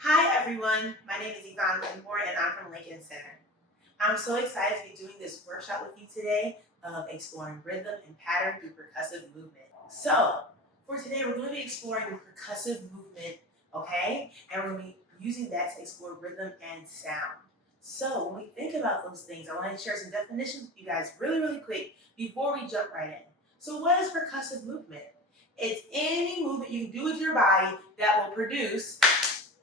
Hi everyone, my name is Yvonne and I'm from Lincoln Center. I'm so excited to be doing this workshop with you today of exploring rhythm and pattern through percussive movement. So, for today we're going to be exploring percussive movement, okay? And we're going to be using that to explore rhythm and sound. So, when we think about those things, I want to share some definitions with you guys really quick before we jump right in. So, what is percussive movement? It's any movement you can do with your body that will produce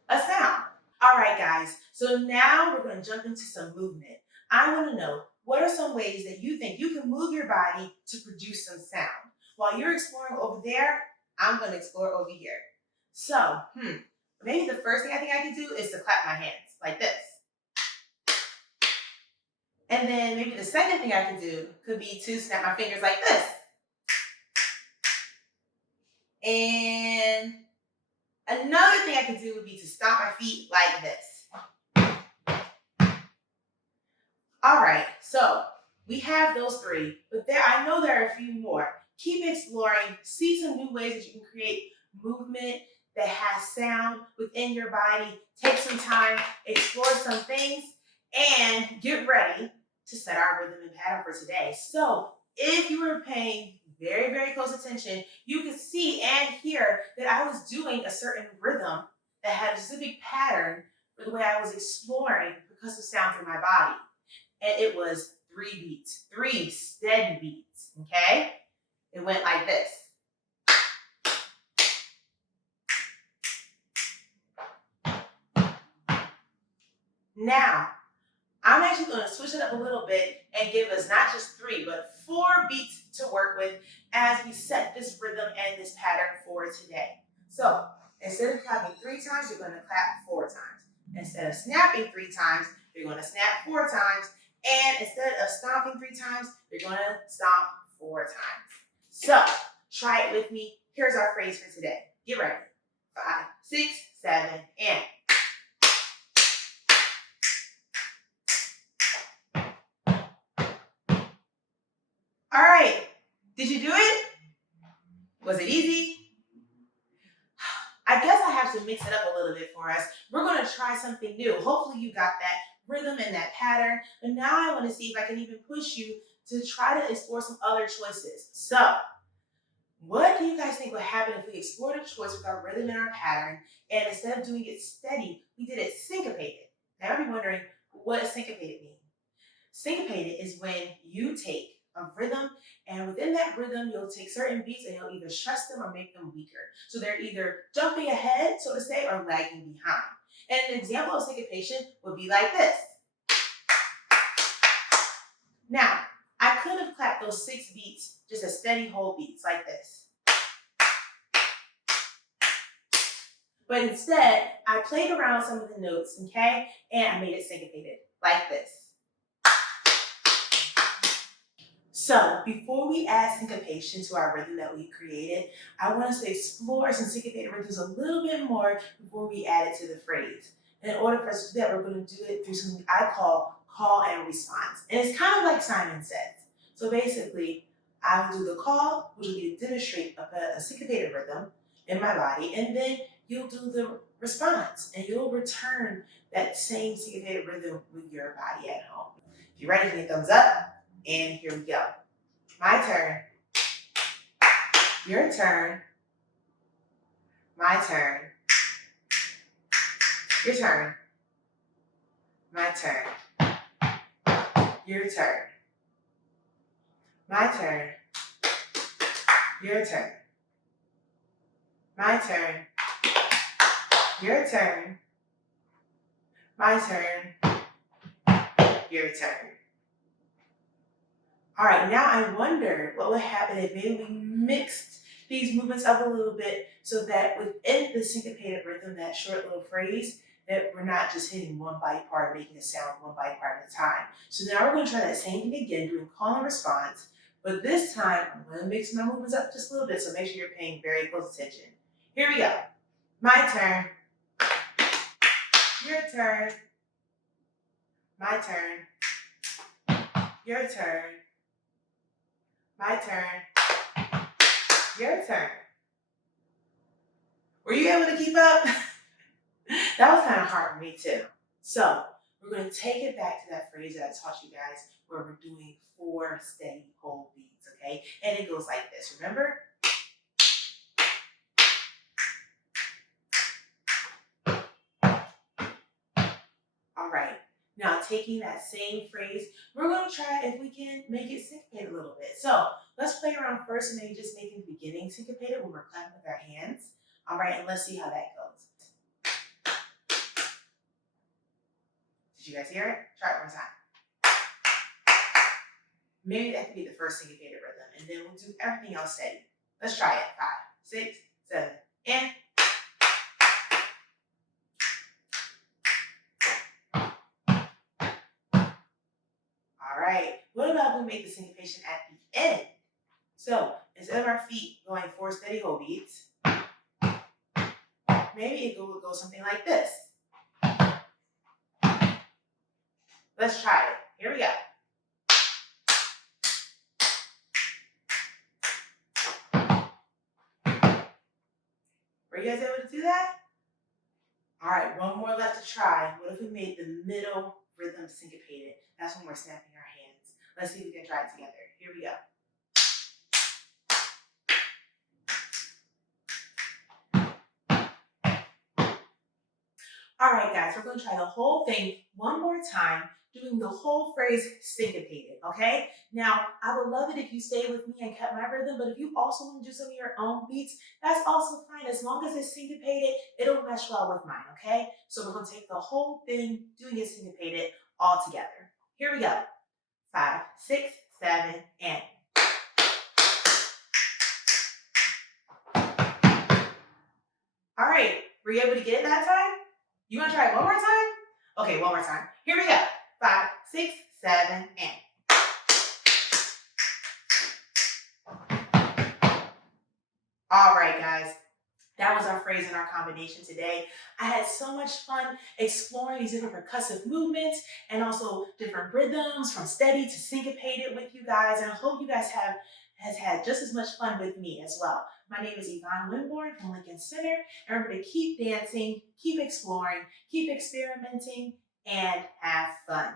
a sound. All right, guys. So now we're going to jump into some movement. I want to know, what are some ways that you think you can move your body to produce some sound? While you're exploring over there, I'm going to explore over here. So, maybe the first thing I think I can do is to clap my hands like this. And then maybe the second thing I can do could be to snap my fingers like this. And another thing I can do would be to stomp my feet like this. All right, so we have those three, but I know there are a few more. Keep exploring, see some new ways that you can create movement that has sound within your body. Take some time, explore some things, and get ready to set our rhythm and pattern for today. So if you were paying very close attention, you could see and hear that I was doing a certain rhythm that had a specific pattern for the way I was exploring percussive sound through my body. And it was 3 beats, 3 steady beats, okay? It went like this. Now, I'm actually going to switch it up a little bit and give us not just 3, but 4 beats to work with as we set this rhythm and this pattern for today. So, instead of clapping 3 times, you're going to clap 4 times. Instead of snapping 3 times, you're going to snap 4 times. And instead of stomping 3 times, you're going to stomp 4 times. So, try it with me. Here's our phrase for today. Get ready. 5, 6, 7, and. All right. Did you do it? Was it easy? I guess I have to mix it up a little bit for us. We're going to try something new. Hopefully you got that rhythm and that pattern. But now I want to see if I can even push you to try to explore some other choices. So, what do you guys think would happen if we explored a choice with our rhythm and our pattern, and instead of doing it steady, we did it syncopated? Now you'll be wondering, what does syncopated mean? Syncopated is when you take a rhythm, and within that rhythm, you'll take certain beats and you'll either stress them or make them weaker. So they're either jumping ahead, so to say, or lagging behind. And an example of syncopation would be like this. Now, I could have clapped those 6 beats, just as steady whole beats like this. But instead, I played around with some of the notes, okay? And I made it syncopated, like this. So, before we add syncopation to our rhythm that we created, I want us to explore some syncopated rhythms a little bit more before we add it to the phrase. And in order for us to do that, we're going to do it through something I call and response. And it's kind of like Simon Says. So basically, I will do the call, which will be to demonstrate a syncopated rhythm in my body, and then you'll do the response, and you'll return that same syncopated rhythm with your body at home. If you're ready, give me a thumbs up. And here we go. My turn. Your turn. My turn. Your turn. My turn. Your turn. My turn. Your turn. My turn. Your turn. My turn. Your turn. All right, now I wonder what would happen if maybe we mixed these movements up a little bit so that within the syncopated rhythm, that short little phrase, that we're not just hitting one body part or making a sound one body part at a time. So now we're going to try that same thing again, doing call and response, but this time I'm going to mix my movements up just a little bit, so make sure you're paying very close attention. Here we go. My turn. Your turn. My turn. Your turn. My turn. Your turn. Were you able to keep up? That was kind of hard for me too. So we're going to take it back to that phrase that I taught you guys where we're doing 4 steady whole beats, okay? And it goes like this, remember? All right, now taking that same phrase, we're going to try if we can make it syncopate a little bit. So let's play around first and maybe just making the beginning syncopated when we're clapping with our hands. All right, and let's see how that goes. Did you guys hear it? Try it one time. Maybe that could be the first syncopated rhythm, and then we'll do everything else steady. Let's try it. 5, 6, 7, and. All right, what about if we make the syncopation at the end? So instead of our feet going 4 steady whole beats, maybe it would go something like this. Let's try it. Here we go. Were you guys able to do that? All right, one more left to try. What if we made the middle rhythm syncopated? That's when we're snapping our hands. Let's see if we can try it together. Here we go. All right, guys, we're going to try the whole thing one more time, doing the whole phrase syncopated, okay? Now, I would love it if you stayed with me and kept my rhythm, but if you also want to do some of your own beats, that's also fine. As long as it's syncopated, it'll mesh well with mine, okay? So we're going to take the whole thing, doing it syncopated, all together. Here we go. 5, 6, 7, and. All right, were you able to get it that time? You want to try it one more time? Okay, one more time. Here we go. 5, 6, 7, and. All right, guys. That was our phrase and our combination today. I had so much fun exploring these different percussive movements and also different rhythms from steady to syncopated with you guys. And I hope you guys has had just as much fun with me as well. My name is Yvonne Winborn from Lincoln Center, and remember to keep dancing, keep exploring, keep experimenting, and have fun.